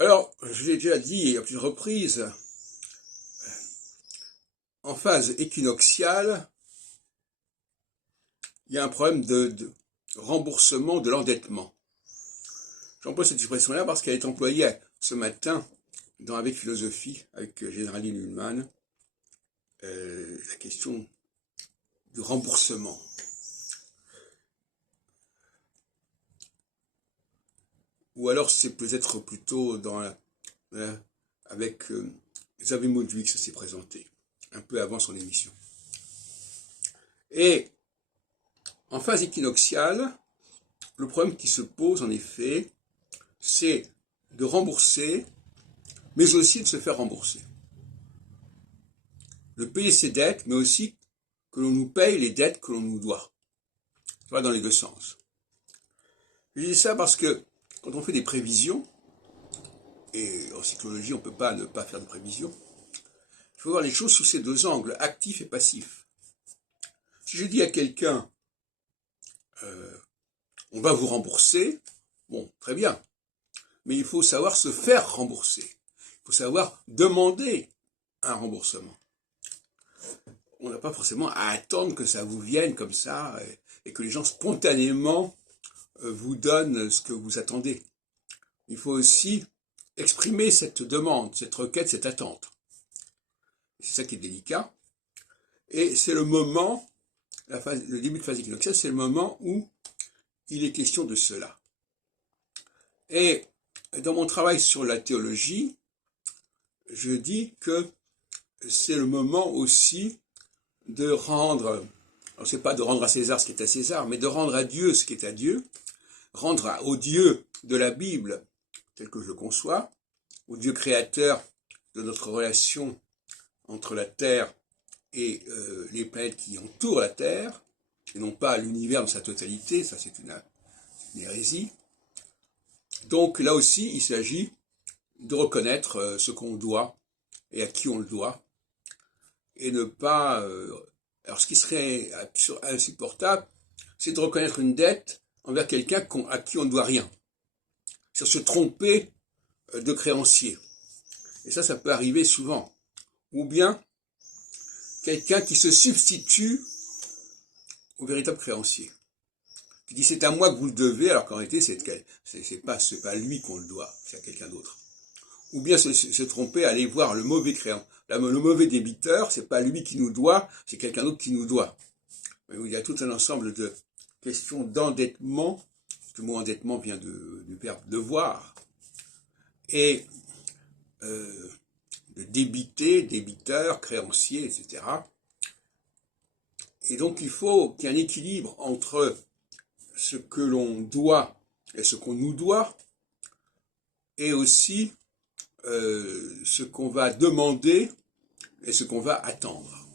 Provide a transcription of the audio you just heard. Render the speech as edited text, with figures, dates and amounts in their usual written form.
Alors, je l'ai déjà dit à plusieurs reprises, en phase équinoxiale, il y a un problème de remboursement de l'endettement. J'emploie cette expression-là parce qu'elle est employée ce matin dans Avec philosophie, avec Géraldine Hullman, la question du remboursement. Ou alors c'est peut-être plutôt avec Xavier Maudouin que ça s'est présenté, un peu avant son émission. Et en phase équinoxiale, le problème qui se pose en effet, c'est de rembourser, mais aussi de se faire rembourser. De payer ses dettes, mais aussi que l'on nous paye les dettes que l'on nous doit. Ça va dans les deux sens. Je dis ça parce que quand on fait des prévisions, et en psychologie on ne peut pas ne pas faire de prévisions, il faut voir les choses sous ces deux angles, actif et passif. Si je dis à quelqu'un, on va vous rembourser, bon, très bien, mais il faut savoir se faire rembourser. Il faut savoir demander un remboursement. On n'a pas forcément à attendre que ça vous vienne comme ça et que les gens spontanément vous donnent ce que vous attendez. Il faut aussi exprimer cette demande, cette requête, cette attente. C'est ça qui est délicat. Et c'est le moment, le début de phase équinoxiale, c'est le moment où il est question de cela. Et dans mon travail sur la théologie, je dis que c'est le moment aussi de rendre, alors c'est pas de rendre à César ce qui est à César, mais de rendre à Dieu ce qui est à Dieu, rendre au Dieu de la Bible, tel que je le conçois, au Dieu créateur de notre relation entre la Terre et les planètes qui entourent la Terre, et non pas l'univers dans sa totalité, ça c'est une hérésie. Donc là aussi, il s'agit de reconnaître ce qu'on doit et à qui on le doit, et ne pas... alors ce qui serait insupportable, c'est de reconnaître une dette envers quelqu'un à qui on ne doit rien. C'est se tromper de créancier. Et ça peut arriver souvent. Ou bien quelqu'un qui se substitue au véritable créancier. Qui dit c'est à moi que vous le devez, alors qu'en réalité c'est pas lui qu'on le doit, c'est à quelqu'un d'autre. Ou bien se tromper, aller voir le mauvais créancier. Le mauvais débiteur, c'est pas lui qui nous doit, c'est quelqu'un d'autre qui nous doit. Il y a tout un ensemble de questions d'endettement. Le mot endettement vient du verbe devoir. Et de débiter, débiteur, créancier, etc. Et donc il faut qu'il y ait un équilibre entre ce que l'on doit et ce qu'on nous doit, et aussi ce qu'on va demander et ce qu'on va attendre.